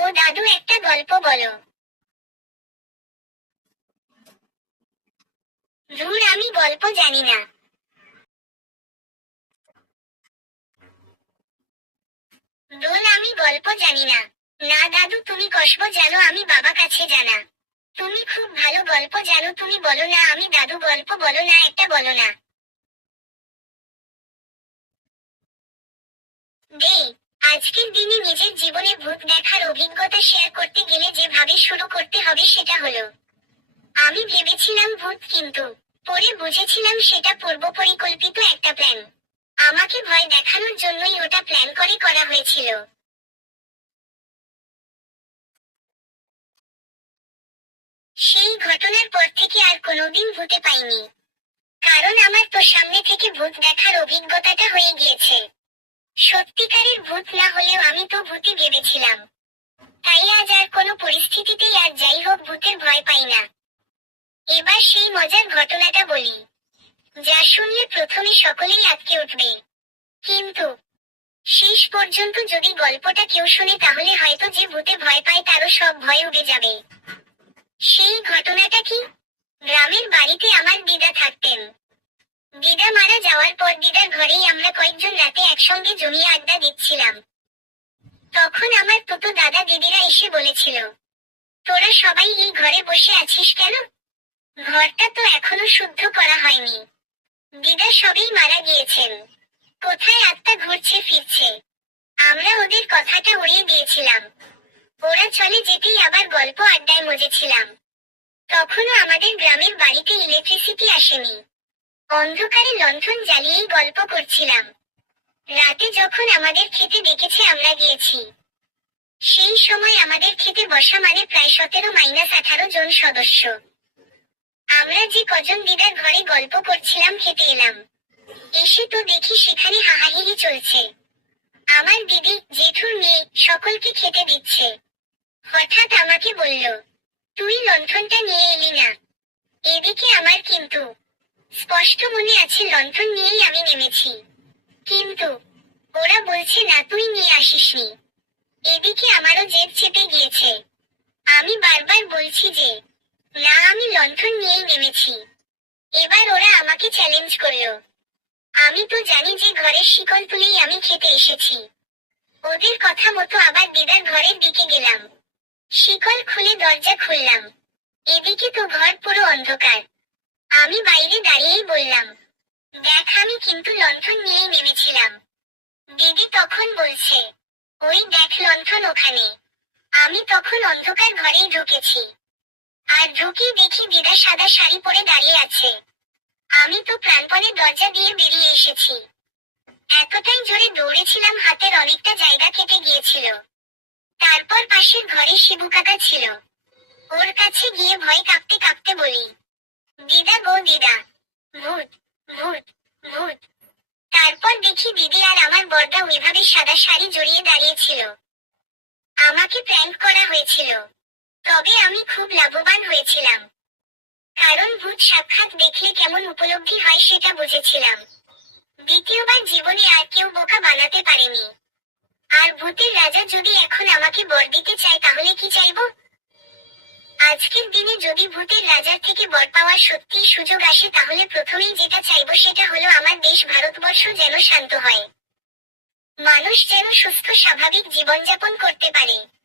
ও দাদু, একটা গল্প বলো। ধুর আমি গল্প জানি না। দোল আমি গল্প জানি না। না দাদু, তুমি কসব জানো, আমি বাবা কাছে জানা। তুমি খুব ভালো গল্প জানো, তুমি বলো না, আমি দাদু গল্প বলো না, একটা বলো না। দে আজকের দিনে নিজের জীবনে ভূত দেখার অভিজ্ঞতা শেয়ার করতে গেলে যেভাবে শুরু করতে হবে সেটা হলো। আমি ভেবেছিলাম ভূত কিন্তু, পরে বুঝেছিলাম সেটা পূর্ব পরিকল্পিত একটা প্ল্যান আমাকে ভয় দেখানোর জন্যই ওটা প্ল্যান করে করা হয়েছিল। সেই ঘটনার পর থেকে আর কোনোদিন ভূতে পাইনি। কারণ আমার তো সামনে থেকে ভূত দেখার অভিজ্ঞতাটা হয়ে গিয়েছে। সত্যিকারের ভূত না হলেও আমি তো ভূতে ভেবেছিলাম। তাই আজ আর কোনো পরিস্থিতিতেই আর যাই হোক ভূতের ভয় পাই না। এবার সেই মজার ঘটনাটা বলি, যা শুনলে প্রথমে সকলেই আটকে উঠবে। কিন্তু শেষ পর্যন্ত যদি গল্পটা কেউ শুনে তাহলে হয়তো যে ভূতে ভয় পায় তারও সব ভয় উড়ে যাবে। সেই ঘটনাটা কি? গ্রামের বাড়িতে আমার দিদা দিদা মারা যাওয়ার পর দিদার ঘরেই আমরা কয়েকজন রাতে একসঙ্গে জমিয়ে আড্ডা দিচ্ছিলাম। তখন আমার তোতো দাদা দিদিরা এসে বলেছিল, তোরা সবাই এই ঘরে বসে আছিস কেন? ঘরটা তো এখনও শুদ্ধ করা হয়নি। দিদা সবেই মারা গিয়েছেন। কোথায় আত্মা ঘুরছে, ফিরছে? আমরা ওদের কথাটা উড়িয়ে দিয়েছিলাম। ওরা চলে যেতেই আবার গল্প আড্ডায় মজেছিলাম। তখনও আমাদের গ্রামের বাড়িতে ইলেকট্রিসিটি আসেনি। অন্ধকারে লণ্ঠন জ্বালিয়েই গল্প করছিলাম। রাতে যখন আমাদের খেতে ডেকেছে, আমরা গিয়েছি। সেই সময় আমাদের খেতে বসা মানে প্রায় সতেরো মাইনাস আঠারো জন সদস্য। আমরা যে কজন দিদার ঘরে গল্প করছিলাম, খেতে এলাম। এসে তো দেখি সেখানে হাহাহিহি চলছে। আমার দিদি, জেঠুর মেয়ে সকলকে খেতে দিচ্ছে। হঠাৎ আমাকে বলল, তুই লণ্ঠনটা নিয়ে এলি না। এদিকে আমার কিন্তু স্পষ্ট মনে আছে, লণ্ঠন নিয়েই আমি নেমেছি। কিন্তু ওরা বলছে, না, তুই নিয়ে আসিসনি। এদিকে আমারও জেদ চেপে গিয়েছে। আমি বারবার বলছি যে, না, আমি লণ্ঠন নিয়েই নেমেছি। এবার ওরা আমাকে চ্যালেঞ্জ করল। আমি তো জানি যে ঘরের শিকল তুলেই আমি খেতে এসেছি। ওদের কথা মতো আবার দিদার ঘরের দিকে গেলাম। শিকল খুলে দরজা খুললাম। এদিকে তো ঘর পুরো অন্ধকার। আমি বাইরে দাঁড়িয়েই বললাম, দেখ, আমি কিন্তু লণ্ঠন নিয়েই নেমেছিলাম। দিদি তখন বলছে, ওই দেখ লণ্ঠন ওখানে। আমি তখন অন্ধকার ঘরেই ঢুকেছি। আর ঢুকেই দেখি দিদা সাদা শাড়ি পরে দাঁড়িয়ে আছে। আমি তো প্রাণপণে দরজা দিয়ে বেরিয়ে এসেছি। এতটাই জোরে দৌড়েছিলাম, হাতের অনেকটা জায়গা কেটে গিয়েছিল। তারপর পাশের ঘরে শিবু কাকা ছিল। ওর কাছে গিয়ে ভয় কাঁপতে কাঁপতে বলি দিদা গো, দিদা। ভূত ভূত ভূত তারপর দেখি দিদি আর আমার বর্দা ওইভাবে সাদা শাড়ি জড়িয়ে দাঁড়িয়েছিল। আমাকে প্র্যাঙ্ক করা হয়েছিল। তবে আমি খুব লাভবান হয়েছিলাম। কারণ ভূত সাক্ষাৎ দেখলে কেমন উপলব্ধি হয় সেটা বুঝেছিলাম। দ্বিতীয়বার জীবনে আর কেউ বোকা বানাতে পারেনি। আর ভূতের রাজা যদি এখন আমাকে বর দিতে চায় তাহলে কি চাইব? আজকের দিনে যদি ভূতের রাজার থেকে বর পাওয়ার সত্যি সুযোগ আসে, তাহলে প্রথমেই যেটা চাইব সেটা হলো আমার দেশ ভারতবর্ষ যেন শান্ত হয়। মানুষ যেন সুস্থ, স্বাভাবিক জীবনযাপন করতে পারে।